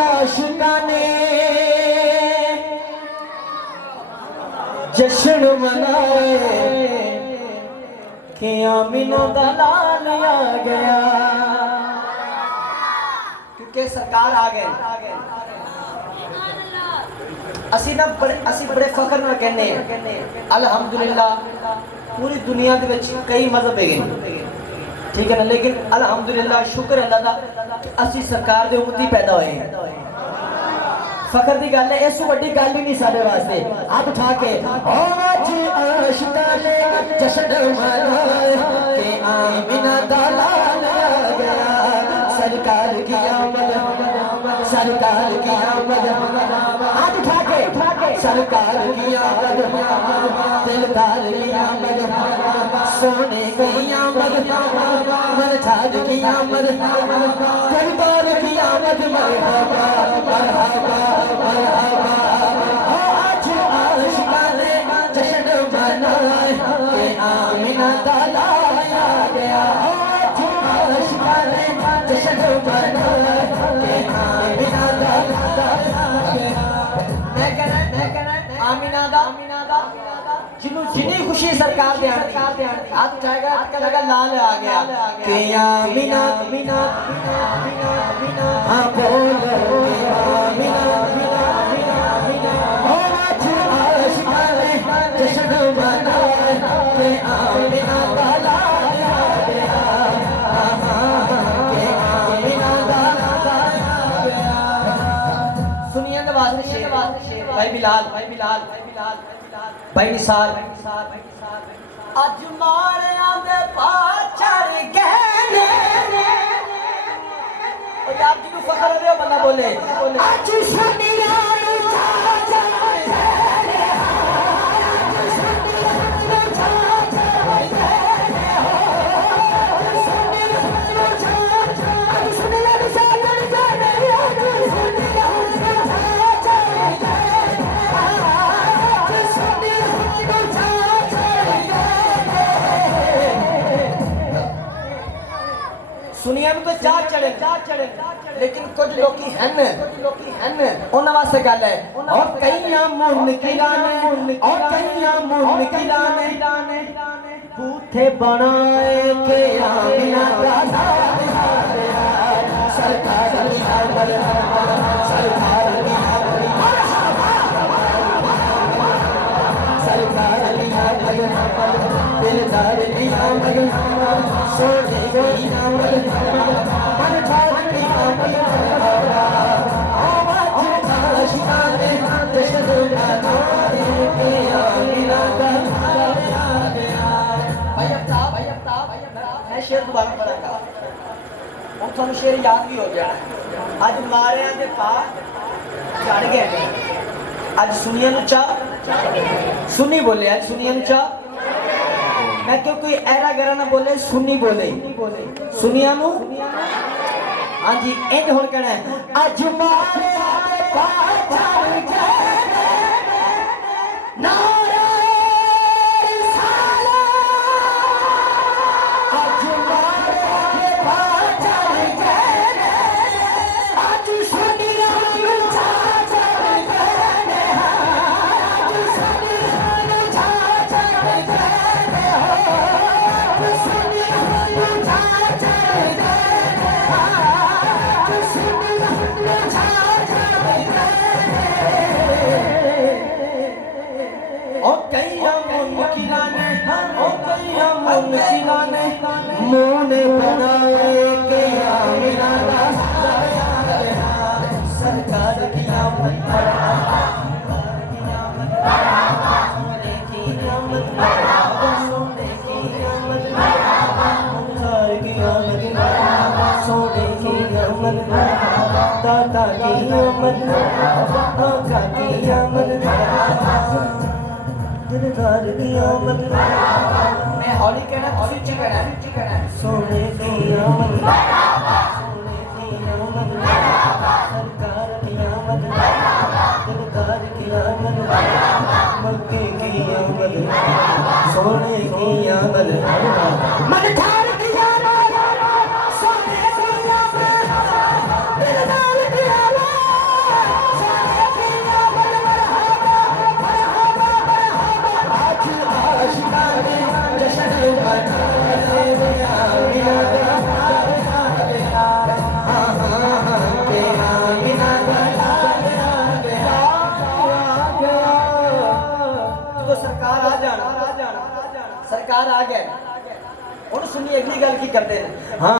आशिकाने जश्न मनाए कि आमिना दा लाल आ गया, क्योंकि सरकार आ गए। असी बड़े फखर नाल कहने अल्हम्दुलिल्लाह पूरी दुनिया दे विच कई मजहब है, ठीक है ना, लेकिन अल्हम्दुलिल्लाह शुक्र अल्लाह दा असी सरकार दे उम्मती पैदा होए हैं। फखर दी गल है, इस वड्डी गल ही नहीं साडे वास्ते। हाथ उठा के आज आशिकाने जश्न मनाए कि आमिना दा लाल आ गया, सरकार की आमद, सरकार की आमद। हाथ उठा के सरकार की आमद, दिलदार की आमद, सोने की आमद, मरछाद की आमद, दिलदार की आमद। मरहबा मरहबा मरहबा। आज आशिकाने जश्न मनाए कि आमिना दा लाल आ गया, आज आशिकाने जश्न मनाए कि आमिना दा लाल आ गया। मैं कहना आमिना दा जिन्हों जिन्नी खुशी सरकार दे हाथ जाएगा कहेगा लाल आ गया कि आमिना आमिना आमिना आमिना। हाँ बोल आमिना आमिना आमिना। आज आशिकाने जश्न मनाए कि आमिना दा लाल आ गया, कि आमिना दा लाल आ गया। सुनिए के वास्ते शेर भाई बिलाल भाई निसार। अज मारिया दे पाचड़ गए यार, जिन्हों फखर हो बंदा बोले अज सनिया सुनिया तो चाह चढ़े, लेकिन कुछ लोग हैं उन्होंने वास्ते गल है। और कई मुनकिरा ने बूथे बनाए के आमिना दा लाल आ गया, सरकार की आमद, सरकार की आमद, सरकार की आमद, दिलदार की आमद, सोने की आमद, मरछाद की आमद। आज आशिकाने जश्न मनाए कि आमिना दा लाल आ गया। भाई अफ्ताब मैं शेर दोबारा पढ़ांगा, और तुहानू शेर याद भी हो गया। अज मारिया दे पा चढ़ गए, अज सुनिया नू चा सुनी बोले, अज सुनिया नू चा। मैं क्यों कोई ऐरा गैरा ना बोले, सुनी बोले, सुनिया नू। हाँ जी इंज हुण कहना है अज मारिया दे पा चढ़ गए नारे रिसाला, अज मारिया दे पा चढ़ गए, अज सुनिया नू चा चढ़ गए, अज सुनिया नू चा चढ़ गए, अज सुनिया नू चा चढ़ गए, अज सुनिया नू चा चढ़ गए। और कई मुनकिरा ने मुँह ने बनाए के आमिना दा लाल आ गया, सरकार की आमद, सरकार की आमद, सोने की आमद, सोने की आमद, सरकार की आमद, सोने की आमद, दादा की आमद, आका की आमद, दिलदार की आमद। मैं हौली कहना तुसी ची कहना सोने की आमद, सोने की आमद, सरकार की आमद, दिलदार की आमद, मक्के की आमद, सोने की आमद, मरछाद की आमद, सोने की आमद, दिलदार की आमद। सरकार आ गए। हुण सुनी अगली गल की करते हैं। हाँ